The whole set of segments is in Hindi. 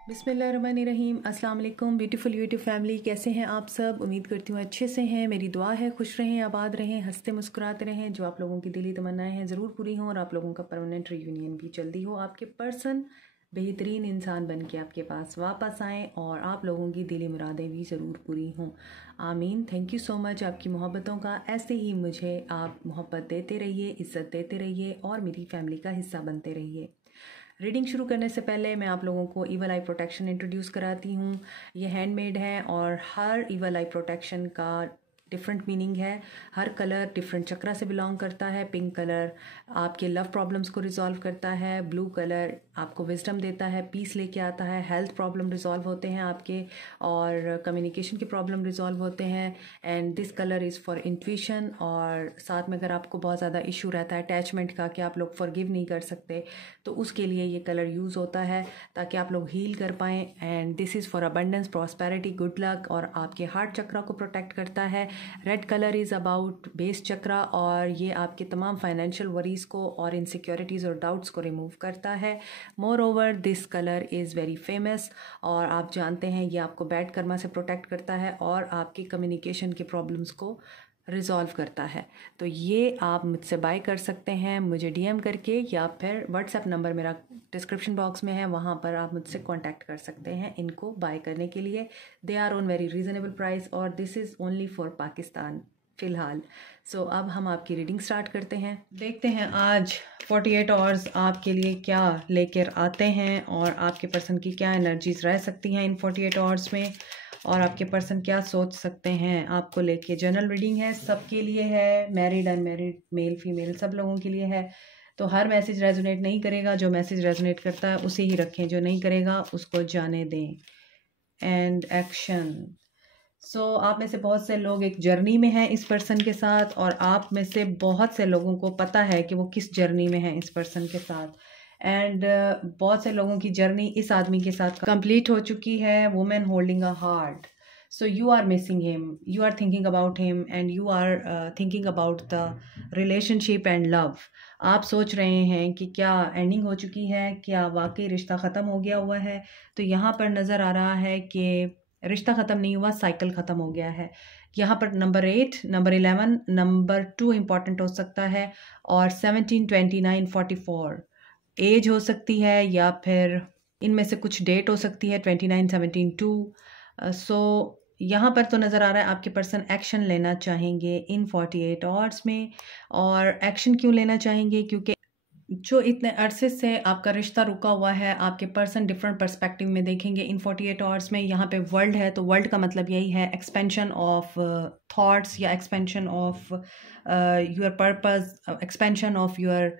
बिस्मिल्लाहिर्रहमानिर्रहीम। अस्सलाम वालेकुम ब्यूटीफुल यूट्यूब फैमिली, कैसे हैं आप सब? उम्मीद करती हूँ अच्छे से हैं। मेरी दुआ है खुश रहें, आबाद रहें, हंसते मुस्कुराते रहें। जो आप लोगों की दिली तमन्नाएं हैं ज़रूर पूरी हों और आप लोगों का परमानेंट रीयूनियन भी जल्दी हो। आपके पर्सन बेहतरीन इंसान बन के आपके पास वापस आएँ और आप लोगों की दिली मुरादें भी ज़रूर पूरी हों। आमीन। थैंक यू सो मच आपकी मोहब्बतों का। ऐसे ही मुझे आप मोहब्बत देते रहिए, इज़्ज़त देते रहिए और मेरी फैमिली का हिस्सा बनते रहिए। रीडिंग शुरू करने से पहले मैं आप लोगों को ईवल आई प्रोटेक्शन इंट्रोड्यूस कराती हूँ। ये हैंडमेड है और हर ईवल आई प्रोटेक्शन का डिफरेंट मीनिंग है। हर कलर डिफरेंट चक्रा से बिलोंग करता है। पिंक कलर आपके लव प्रॉब्लम्स को रिजॉल्व करता है। ब्लू कलर आपको विजडम देता है, पीस लेके आता है। हेल्थ प्रॉब्लम रिजॉल्व होते हैं आपके और कम्युनिकेशन के प्रॉब्लम रिजॉल्व होते हैं। And this colour is for intuition. और साथ में अगर आपको बहुत ज़्यादा इशू रहता है अटैचमेंट का कि आप लोग फॉरगिव नहीं कर सकते, तो उसके लिए ये कलर यूज़ होता है ताकि आप लोग हील कर पाएँ। And this is for abundance, prosperity, good luck और आपके हार्ट चक्रा को प्रोटेक्ट करता है। Red colour is about base chakra और ये आपके तमाम फाइनेंशियल वरीज़ को और इनसिक्योरिटीज़ और डाउट्स को रिमूव करता है। More over this colour is very famous और आप जानते हैं ये आपको बैड कर्मा से प्रोटेक्ट करता है और आपकी कम्युनिकेशन की प्रॉब्लम्स को रिज़ॉल्व करता है। तो ये आप मुझसे बाय कर सकते हैं मुझे डीएम करके, या फिर व्हाट्सएप नंबर मेरा डिस्क्रिप्शन बॉक्स में है, वहाँ पर आप मुझसे कांटेक्ट कर सकते हैं इनको बाय करने के लिए। They are on very reasonable price और this is only for Pakistan फ़िलहाल। सो अब हम आपकी रीडिंग स्टार्ट करते हैं। देखते हैं आज 48 आवर्स आपके लिए क्या लेकर आते हैं और आपके पर्सन की क्या एनर्जीज रह सकती हैं इन 48 आवर्स में और आपके पर्सन क्या सोच सकते हैं आपको लेके। जनरल रीडिंग है, सबके लिए है, मैरिड अनमैरिड, मेल फीमेल, सब लोगों के लिए है। तो हर मैसेज रेजोनेट नहीं करेगा, जो मैसेज रेजोनेट करता है उसे ही रखें, जो नहीं करेगा उसको जाने दें। And action. सो आप में से बहुत से लोग एक जर्नी में हैं इस पर्सन के साथ और आप में से बहुत से लोगों को पता है कि वो किस जर्नी में है इस पर्सन के साथ। एंड बहुत से लोगों की जर्नी इस आदमी के साथ कंप्लीट हो चुकी है। Women holding a heart. So you are missing him, you are thinking about him and you are thinking about the relationship and love. आप सोच रहे हैं कि क्या एंडिंग हो चुकी है, क्या वाकई रिश्ता ख़त्म हो गया हुआ है। तो यहाँ पर नज़र आ रहा है कि रिश्ता ख़त्म नहीं हुआ, साइकिल ख़त्म हो गया है। यहाँ पर नंबर 8, नंबर 11, नंबर 2 इम्पॉर्टेंट हो सकता है और 17, 29, 44 एज हो सकती है या फिर इनमें से कुछ डेट हो सकती है 29, 17, 2। सो यहाँ पर तो नज़र आ रहा है आपके पर्सन एक्शन लेना चाहेंगे इन 48 आवर्स में। और एक्शन क्यों लेना चाहेंगे? क्योंकि जो इतने अरसे से आपका रिश्ता रुका हुआ है, आपके पर्सन डिफरेंट पर्सपेक्टिव में देखेंगे इन 48 आवर्स में। यहाँ पे वर्ल्ड है तो वर्ल्ड का मतलब यही है एक्सपेंशन ऑफ थॉट्स या expansion of your purpose, expansion of your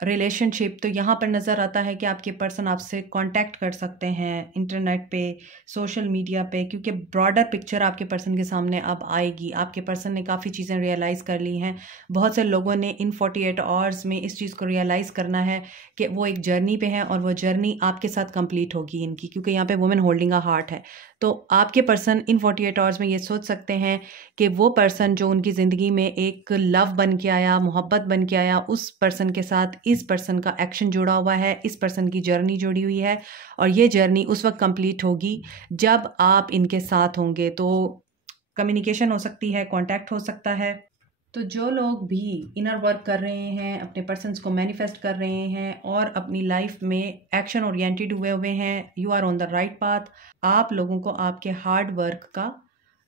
relationship. तो यहाँ पर नज़र आता है कि आपके पर्सन आपसे कांटेक्ट कर सकते हैं इंटरनेट पे, सोशल मीडिया पे, क्योंकि ब्रॉडर पिक्चर आपके पर्सन के सामने अब आएगी। आपके पर्सन ने काफ़ी चीज़ें रियलाइज़ कर ली हैं। बहुत से लोगों ने इन 48 आवर्स में इस चीज़ को रियलाइज़ करना है कि वो एक जर्नी पे हैं और वो जर्नी आपके साथ कंप्लीट होगी इनकी, क्योंकि यहाँ पे वुमेन होल्डिंग अ हार्ट है। तो आपके पर्सन इन 48 आवर्स में ये सोच सकते हैं कि वो पर्सन जो उनकी ज़िंदगी में एक लव बन के आया, मोहब्बत बन के आया, उस पर्सन के साथ इस पर्सन का एक्शन जुड़ा हुआ है, इस पर्सन की जर्नी जुड़ी हुई है और ये जर्नी उस वक्त कंप्लीट होगी जब आप इनके साथ होंगे। तो कम्युनिकेशन हो सकती है, कांटेक्ट हो सकता है। तो जो लोग भी इनर वर्क कर रहे हैं, अपने पर्सन्स को मैनिफेस्ट कर रहे हैं और अपनी लाइफ में एक्शन ओरिएंटेड हुए हैं, you are on the right path. आप लोगों को आपके हार्ड वर्क का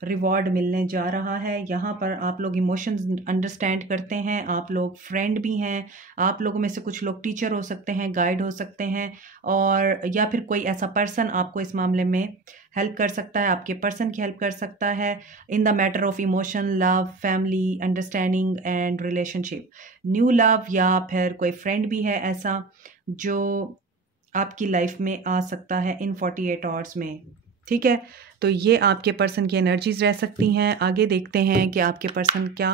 रिवॉर्ड मिलने जा रहा है। यहाँ पर आप लोग इमोशंस अंडरस्टैंड करते हैं, आप लोग फ्रेंड भी हैं, आप लोगों में से कुछ लोग टीचर हो सकते हैं, गाइड हो सकते हैं, और या फिर कोई ऐसा पर्सन आपको इस मामले में हेल्प कर सकता है, आपके पर्सन की हेल्प कर सकता है in the matter of emotion, love, family, understanding and relationship. New love या फिर कोई फ्रेंड भी है ऐसा जो आपकी लाइफ में आ सकता है इन 48 आवर्स में। ठीक है, तो ये आपके पर्सन की एनर्जीज रह सकती हैं। आगे देखते हैं कि आपके पर्सन क्या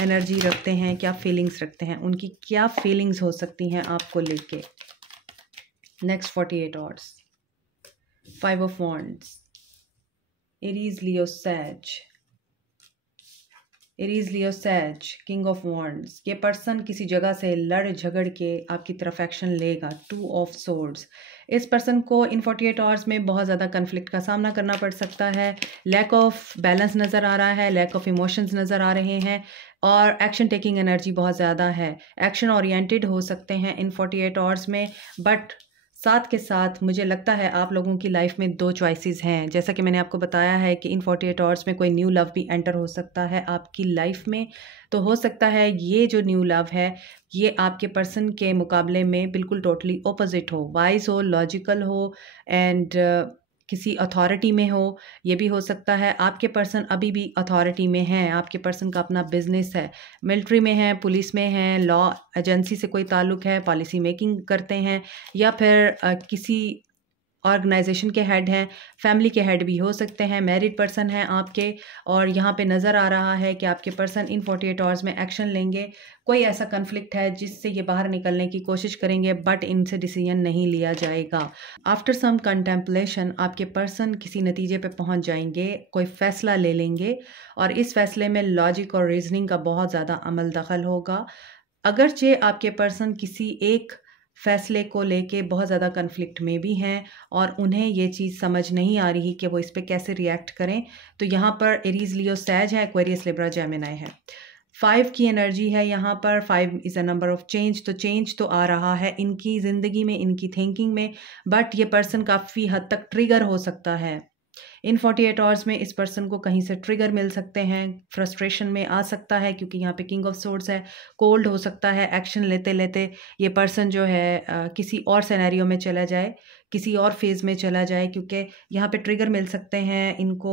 एनर्जी रखते हैं, क्या फीलिंग्स रखते हैं, उनकी क्या फीलिंग्स हो सकती हैं आपको लेके next 48 hours. 5 of Wands, Aries, Leo, Sag, Aries Leo Sag king of wands, ये पर्सन किसी जगह से लड़ झगड़ के आपकी तरफ एक्शन लेगा। 2 ऑफ सोर्ड्स, इस पर्सन को इन 48 आवर्स में बहुत ज़्यादा कन्फ्लिक्ट का सामना करना पड़ सकता है। लैक ऑफ बैलेंस नज़र आ रहा है, लैक ऑफ इमोशंस नज़र आ रहे हैं और एक्शन टेकिंग एनर्जी बहुत ज़्यादा है। एक्शन ओरिएंटेड हो सकते हैं इन 48 आवर्स में, बट साथ के साथ मुझे लगता है आप लोगों की लाइफ में 2 चॉइसेस हैं। जैसा कि मैंने आपको बताया है कि इन 48 आवर्स में कोई न्यू लव भी एंटर हो सकता है आपकी लाइफ में। तो हो सकता है ये जो न्यू लव है ये आपके पर्सन के मुकाबले में बिल्कुल टोटली ऑपोजिट हो, वाइज हो, लॉजिकल हो एंड किसी अथॉरिटी में हो। ये भी हो सकता है आपके पर्सन अभी भी अथॉरिटी में हैं, आपके पर्सन का अपना बिजनेस है, मिलिट्री में है, पुलिस में है, लॉ एजेंसी से कोई ताल्लुक़ है, पॉलिसी मेकिंग करते हैं या फिर किसी ऑर्गेनाइजेशन के हेड हैं, फैमिली के हेड भी हो सकते हैं, मैरिड पर्सन हैं आपके। और यहाँ पे नज़र आ रहा है कि आपके पर्सन इन 48 आवर्स में एक्शन लेंगे। कोई ऐसा कन्फ्लिक्ट है जिससे ये बाहर निकलने की कोशिश करेंगे बट इनसे डिसीजन नहीं लिया जाएगा। आफ्टर सम कंटेम्पलेशन आपके पर्सन किसी नतीजे पे पहुँच जाएंगे, कोई फ़ैसला ले लेंगे और इस फैसले में लॉजिक और रीजनिंग का बहुत ज़्यादा अमल दखल होगा। अगरचे आपके पर्सन किसी एक फ़ैसले को लेके बहुत ज़्यादा कन्फ्लिक्ट में भी हैं और उन्हें ये चीज़ समझ नहीं आ रही कि वो इस पे कैसे रिएक्ट करें। तो यहाँ पर एरीज लियो सैज है, एक्वेरियस लिब्रा जेमिनी है। 5 की एनर्जी है यहाँ पर। 5 is a number of change, तो चेंज तो आ रहा है इनकी ज़िंदगी में, इनकी थिंकिंग में, बट ये पर्सन काफ़ी हद तक ट्रिगर हो सकता है। इन 48 आवर्स में इस पर्सन को कहीं से ट्रिगर मिल सकते हैं, फ्रस्ट्रेशन में आ सकता है क्योंकि यहाँ पे किंग ऑफ सोर्ड्स है, कोल्ड हो सकता है। एक्शन लेते लेते ये पर्सन जो है किसी और सिनेरियो में चला जाए, किसी और फेज़ में चला जाए क्योंकि यहाँ पे ट्रिगर मिल सकते हैं इनको।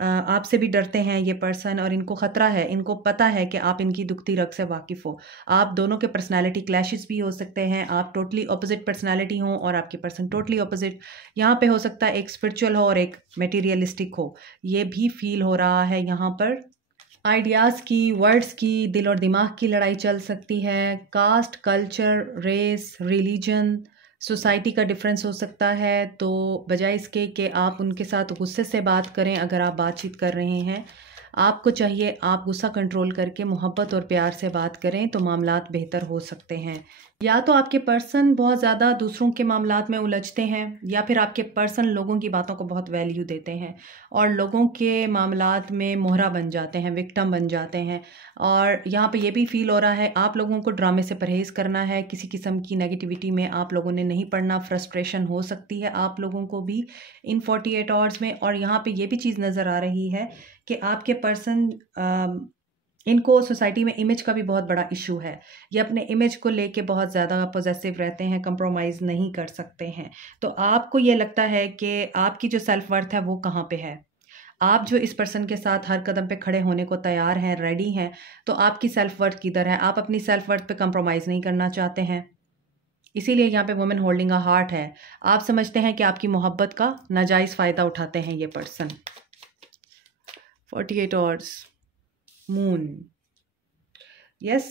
आपसे भी डरते हैं ये पर्सन और इनको ख़तरा है, इनको पता है कि आप इनकी दुखती रग से वाकिफ़ हो। आप दोनों के पर्सनैलिटी क्लैशेस भी हो सकते हैं, आप टोटली ऑपोजिट पर्सनैलिटी हों और आपके पर्सन टोटली ऑपोजिट। यहाँ पे हो सकता है एक स्पिरिचुअल हो और एक मटेरियलिस्टिक हो, ये भी फील हो रहा है यहाँ पर। आइडियाज़ की, वर्ड्स की, दिल और दिमाग की लड़ाई चल सकती है। Caste, culture, race, religion, society का डिफरेंस हो सकता है। तो बजाय इसके कि आप उनके साथ गुस्से से बात करें, अगर आप बातचीत कर रहे हैं, आपको चाहिए आप गुस्सा कंट्रोल करके मोहब्बत और प्यार से बात करें तो मामलात बेहतर हो सकते हैं। या तो आपके पर्सन बहुत ज़्यादा दूसरों के मामलात में उलझते हैं या फिर आपके पर्सन लोगों की बातों को बहुत वैल्यू देते हैं और लोगों के मामलात में मोहरा बन जाते हैं, विक्टिम बन जाते हैं। और यहाँ पे ये भी फील हो रहा है आप लोगों को ड्रामे से परहेज़ करना है, किसी किस्म की नेगेटिविटी में आप लोगों ने नहीं पड़ना। फ्रस्ट्रेशन हो सकती है आप लोगों को भी इन 48 आवर्स में। और यहाँ पे ये भी चीज़ नज़र आ रही है कि आपके पर्सन इनको सोसाइटी में इमेज का भी बहुत बड़ा इशू है। ये अपने इमेज को लेके बहुत ज़्यादा पॉजेसिव रहते हैं, कंप्रोमाइज़ नहीं कर सकते हैं। तो आपको ये लगता है कि आपकी जो सेल्फ वर्थ है वो कहाँ पे है। आप जो इस पर्सन के साथ हर कदम पे खड़े होने को तैयार हैं, रेडी हैं, तो आपकी सेल्फ वर्थ किधर है। आप अपनी सेल्फ वर्थ पे कंप्रोमाइज़ नहीं करना चाहते हैं, इसीलिए यहाँ पे वुमेन होल्डिंग अ हार्ट है। आप समझते हैं कि आपकी मोहब्बत का नाजायज़ फ़ायदा उठाते हैं ये पर्सन। 48 आवर्स, मून, यस,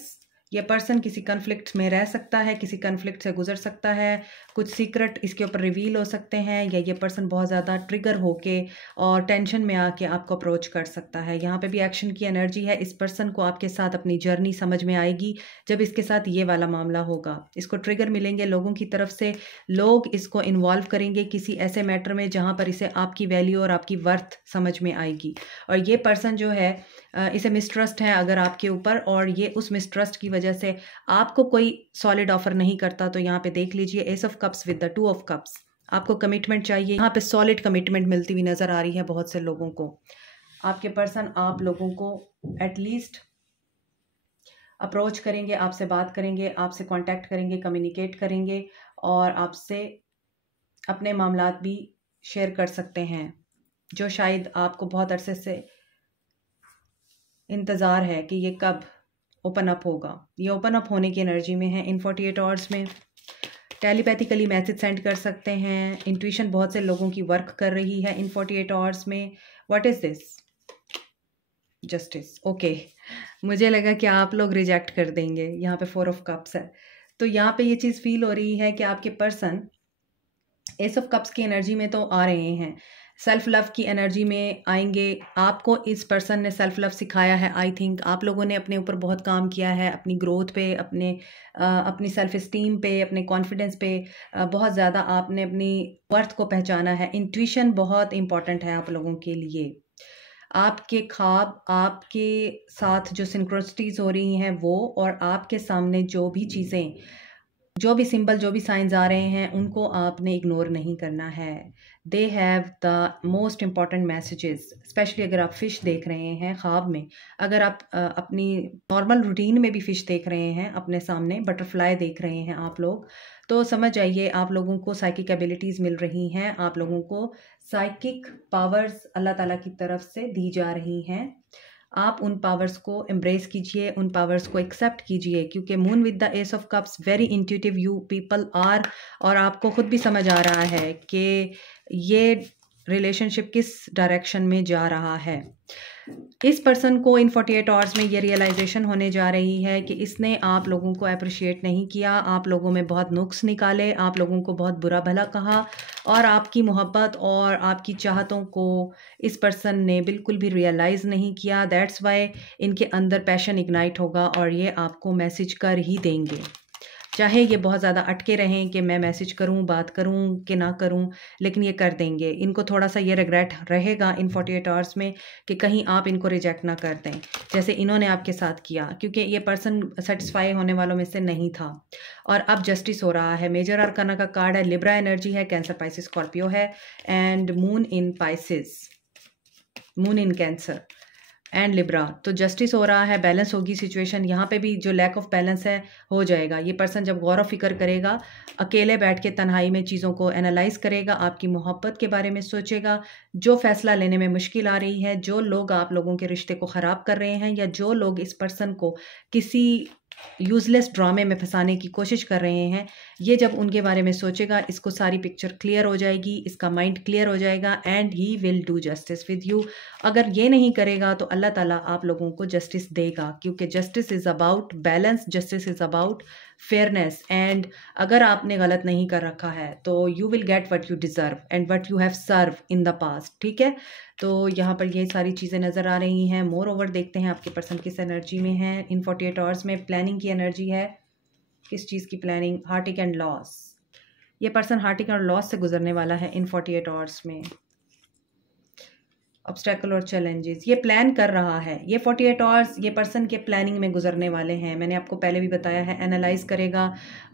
ये पर्सन किसी कन्फ्लिक्ट में रह सकता है, किसी कन्फ्लिक्ट से गुजर सकता है, कुछ सीक्रेट इसके ऊपर रिवील हो सकते हैं या ये पर्सन बहुत ज़्यादा ट्रिगर होके और टेंशन में आके आपको अप्रोच कर सकता है। यहाँ पे भी एक्शन की एनर्जी है। इस पर्सन को आपके साथ अपनी जर्नी समझ में आएगी जब इसके साथ ये वाला मामला होगा। इसको ट्रिगर मिलेंगे लोगों की तरफ से, लोग इसको इन्वॉल्व करेंगे किसी ऐसे मैटर में जहाँ पर इसे आपकी वैल्यू और आपकी वर्थ समझ में आएगी। और ये पर्सन जो है इसे मिसट्रस्ट है अगर आपके ऊपर, और ये उस मिसट्रस्ट की वजह से आपको कोई सॉलिड ऑफर नहीं करता। तो यहाँ पे देख लीजिए S of cups with the 2 of cups, आपको कमिटमेंट चाहिए। यहाँ पे सॉलिड कमिटमेंट मिलती हुई नज़र आ रही है बहुत से लोगों को। आपके पर्सन आप लोगों को एटलीस्ट अप्रोच करेंगे, आपसे बात करेंगे, आपसे कांटेक्ट करेंगे, कम्युनिकेट करेंगे और आपसे अपने मामलात भी शेयर कर सकते हैं जो शायद आपको बहुत अरसे से इंतज़ार है कि ये कब ओपन अप होगा। ये ओपन अप होने की एनर्जी में है इन 48 आवर्स में। टेलीपैथिकली मैसेज सेंड कर सकते हैं। इंट्यूशन बहुत से लोगों की वर्क कर रही है इन 48 आवर्स में। What is this? Justice. Okay, मुझे लगा कि आप लोग रिजेक्ट कर देंगे। यहाँ पे 4 ऑफ कप्स है, तो यहाँ पे ये चीज़ फील हो रही है कि आपके पर्सन एस ऑफ कप्स की एनर्जी में तो आ रहे हैं सेल्फ लव की एनर्जी में आएंगे। आपको इस पर्सन ने सेल्फ लव सिखाया है। आई थिंक आप लोगों ने अपने ऊपर बहुत काम किया है, अपनी ग्रोथ पे, अपनी सेल्फ इस्टीम पे, अपने कॉन्फिडेंस पे बहुत ज़्यादा आपने अपनी वर्थ को पहचाना है। इंट्यूशन बहुत इंपॉर्टेंट है आप लोगों के लिए। आपके ख्वाब, आपके साथ जो सिंक्रोसिटीज़ हो रही हैं वो, और आपके सामने जो भी चीज़ें, जो भी सिंबल, जो भी साइंस आ रहे हैं, उनको आपने इग्नोर नहीं करना है। They have the most important messages. Specially अगर आप फ़िश देख रहे हैं ख्वाब में, अगर आप अपनी नॉर्मल रूटीन में भी फ़िश देख रहे हैं, अपने सामने बटरफ्लाई देख रहे हैं आप लोग, तो समझ जाइए आप लोगों को साइकिक एबिलिटीज़ मिल रही हैं, आप लोगों को साइकिक पावर्स अल्लाह ताला की तरफ से दी जा रही हैं। आप उन पावर्स को एम्ब्रेस कीजिए, उन पावर्स को एक्सेप्ट कीजिए, क्योंकि moon with the ace of cups very intuitive you people are. और आपको खुद भी समझ आ रहा है कि ये रिलेशनशिप किस डायरेक्शन में जा रहा है। इस पर्सन को इन 48 आवर्स में ये रियलाइजेशन होने जा रही है कि इसने आप लोगों को अप्रिशिएट नहीं किया, आप लोगों में बहुत नुक्स निकाले, आप लोगों को बहुत बुरा भला कहा, और आपकी मोहब्बत और आपकी चाहतों को इस पर्सन ने बिल्कुल भी रियलाइज़ नहीं किया। दैट्स वाई इनके अंदर पैशन इग्नाइट होगा और ये आपको मैसेज कर ही देंगे, चाहे ये बहुत ज़्यादा अटके रहें कि मैं मैसेज करूं, बात करूं कि ना करूं, लेकिन ये कर देंगे। इनको थोड़ा सा ये रिग्रेट रहेगा इन 48 आवर्स में कि कहीं आप इनको रिजेक्ट ना कर दें, जैसे इन्होंने आपके साथ किया, क्योंकि ये पर्सन सेटिस्फाई होने वालों में से नहीं था। और अब जस्टिस हो रहा है। मेजर आर्काना का कार्ड है, लिब्रा एनर्जी है, कैंसर पाइसिस स्कॉर्पियो है, and moon in Pisces, moon in cancer and Libra. तो जस्टिस हो रहा है, बैलेंस होगी सिचुएशन। यहाँ पे भी जो लैक ऑफ बैलेंस है हो जाएगा। ये पर्सन जब गौर फिक्र करेगा, अकेले बैठ के तन्हाई में चीज़ों को एनालाइज करेगा, आपकी मोहब्बत के बारे में सोचेगा, जो फैसला लेने में मुश्किल आ रही है, जो लोग आप लोगों के रिश्ते को ख़राब कर रहे हैं, या जो लोग इस पर्सन को किसी यूज़लेस ड्रामे में फंसाने की कोशिश कर रहे हैं, ये जब उनके बारे में सोचेगा, इसको सारी पिक्चर क्लियर हो जाएगी, इसका माइंड क्लियर हो जाएगा, and he will do justice with you. अगर ये नहीं करेगा तो अल्लाह ताला आप लोगों को जस्टिस देगा, क्योंकि justice is about balance, justice is about fairness. And अगर आपने गलत नहीं कर रखा है तो you will get what you deserve and what you have serve in the past. ठीक है, तो यहाँ पर ये सारी चीज़ें नज़र आ रही हैं। मोर ओवर देखते हैं आपके पर्सन किस एनर्जी में है इन 48 आवर्स में। प्लानिंग की एनर्जी है। किस चीज़ की प्लानिंग? Heartache and loss. ये पर्सन हार्टिक और लॉस से गुजरने वाला है इन 48 आवर्स में। ऑब्स्टेकल और चैलेंजेस ये प्लान कर रहा है। ये 48 आवर्स ये पर्सन के प्लानिंग में गुजरने वाले हैं। मैंने आपको पहले भी बताया है, एनालाइज करेगा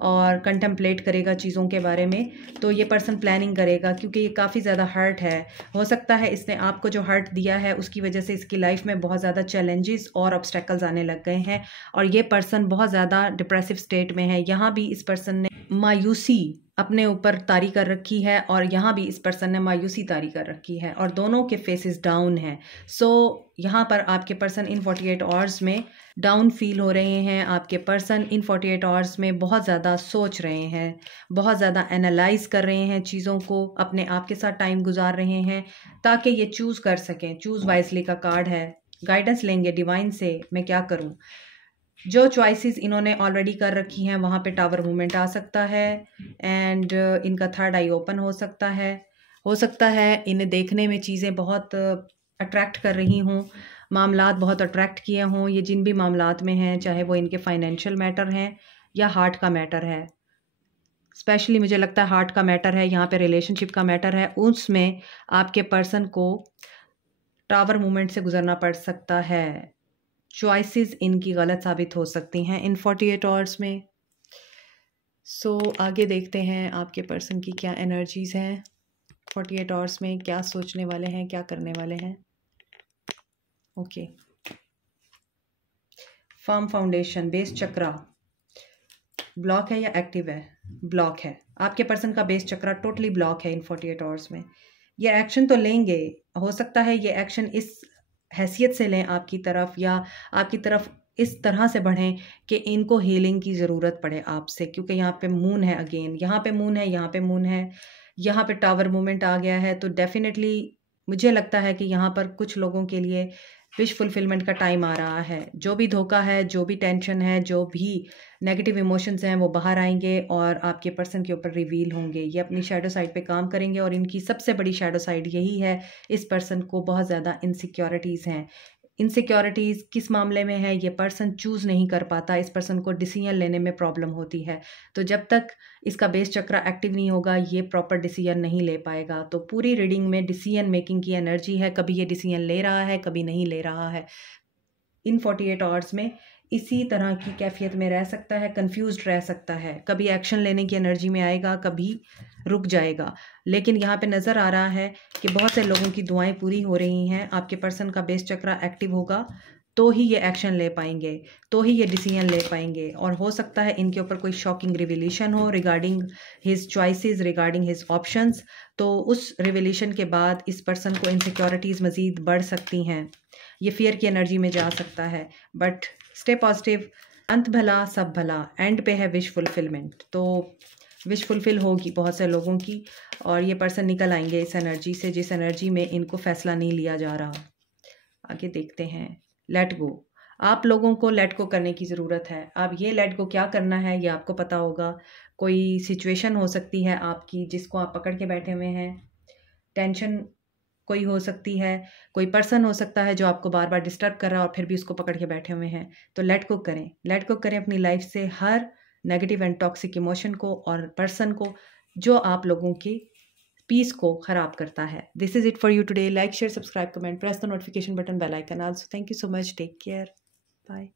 और कंटेम्पलेट करेगा चीज़ों के बारे में। तो ये पर्सन प्लानिंग करेगा, क्योंकि ये काफ़ी ज़्यादा हर्ट है। हो सकता है इसने आपको जो हर्ट दिया है उसकी वजह से इसकी लाइफ में बहुत ज़्यादा चैलेंजेस और ऑब्स्टेकल्स आने लग गए हैं, और ये पर्सन बहुत ज़्यादा डिप्रेसिव स्टेट में है। यहाँ भी इस पर्सन ने मायूसी अपने ऊपर तारी कर रखी है, और यहाँ भी इस पर्सन ने मायूसी तारी कर रखी है, और दोनों के फेसेस डाउन हैं। सो यहाँ पर आपके पर्सन इन 48 आवर्स में डाउन फील हो रहे हैं। आपके पर्सन इन 48 आवर्स में बहुत ज़्यादा सोच रहे हैं, बहुत ज़्यादा एनालाइज कर रहे हैं चीज़ों को, अपने आप के साथ टाइम गुजार रहे हैं ताकि ये चूज़ कर सकें। चूज़ वाइजली का कार्ड है। गाइडेंस लेंगे डिवाइन से, मैं क्या करूँ। जो चॉइसेस इन्होंने ऑलरेडी कर रखी हैं वहाँ पे टावर मूवमेंट आ सकता है, एंड इनका थर्ड आई ओपन हो सकता है इन्हें देखने में चीज़ें बहुत अट्रैक्ट कर रही हों, मामलात बहुत अट्रैक्ट किए हों। ये जिन भी मामलात में हैं, चाहे वो इनके फाइनेंशियल मैटर हैं या हार्ट का मैटर है, स्पेशली मुझे लगता है हार्ट का मैटर है, यहाँ पे रिलेशनशिप का मैटर है, उसमें आपके पर्सन को टावर मूवमेंट से गुजरना पड़ सकता है। चॉइसेस इनकी गलत साबित हो सकती हैं इन 48 आवर्स में। सो आगे देखते हैं आपके पर्सन की क्या एनर्जीज हैं 48 आवर्स में, क्या सोचने वाले हैं, क्या करने वाले हैं। ओके, फर्म फाउंडेशन, बेस चक्रा ब्लॉक है या एक्टिव है? ब्लॉक है। आपके पर्सन का बेस चक्रा टोटली ब्लॉक है इन 48 आवर्स में। ये एक्शन तो लेंगे, हो सकता है ये एक्शन इस हैसियत से लें आपकी तरफ, या आपकी तरफ इस तरह से बढ़ें कि इनको हीलिंग की ज़रूरत पड़े आपसे, क्योंकि यहाँ पे मून है अगेन, यहाँ पे मून है, यहाँ पे मून है, यहाँ पे टावर मूवमेंट आ गया है। तो डेफिनेटली मुझे लगता है कि यहाँ पर कुछ लोगों के लिए विश फुलफिलमेंट का टाइम आ रहा है। जो भी धोखा है, जो भी टेंशन है, जो भी नेगेटिव इमोशंस हैं वो बाहर आएंगे और आपके पर्सन के ऊपर रिवील होंगे। ये अपनी शैडो साइड पे काम करेंगे और इनकी सबसे बड़ी शैडो साइड यही है, इस पर्सन को बहुत ज़्यादा इनसिक्योरिटीज़ हैं। इनसिक्योरिटीज़ किस मामले में है, ये पर्सन चूज़ नहीं कर पाता, इस पर्सन को डिसीजन लेने में प्रॉब्लम होती है। तो जब तक इसका बेस चक्र एक्टिव नहीं होगा ये प्रॉपर डिसीजन नहीं ले पाएगा। तो पूरी रीडिंग में डिसीजन मेकिंग की एनर्जी है, कभी ये डिसीजन ले रहा है, कभी नहीं ले रहा है। इन 48 आवर्स में इसी तरह की कैफियत में रह सकता है, कंफ्यूज्ड रह सकता है, कभी एक्शन लेने की एनर्जी में आएगा, कभी रुक जाएगा। लेकिन यहाँ पे नज़र आ रहा है कि बहुत से लोगों की दुआएं पूरी हो रही हैं। आपके पर्सन का बेस चक्र एक्टिव होगा तो ही ये एक्शन ले पाएंगे, तो ही ये डिसीजन ले पाएंगे। और हो सकता है इनके ऊपर कोई शॉकिंग रिविलेशन हो regarding his choices, regarding his options. तो उस रिविलेशन के बाद इस पर्सन को इनसिक्योरिटीज़ मज़ीद बढ़ सकती हैं, ये फियर की एनर्जी में जा सकता है। बट स्टे पॉजिटिव, अंत भला सब भला, एंड पे है विश फुलफिलमेंट। तो विश फुलफिल होगी बहुत से लोगों की और ये पर्सन निकल आएंगे इस एनर्जी से जिस एनर्जी में इनको फैसला नहीं लिया जा रहा। आगे देखते हैं। लेट गो, आप लोगों को लेट गो करने की ज़रूरत है। अब ये लेट गो क्या करना है ये आपको पता होगा। कोई सिचुएशन हो सकती है आपकी जिसको आप पकड़ के बैठे हुए हैं, टेंशन कोई हो सकती है, कोई पर्सन हो सकता है जो आपको बार बार डिस्टर्ब कर रहा है और फिर भी उसको पकड़ के बैठे हुए हैं। तो लेट गो करें, लेट गो करें अपनी लाइफ से हर नेगेटिव एंड टॉक्सिक इमोशन को और पर्सन को जो आप लोगों की पीस को ख़राब करता है। This is it for you today. Like share subscribe comment, press the notification button, bell icon also. Thank you so much, take care, bye.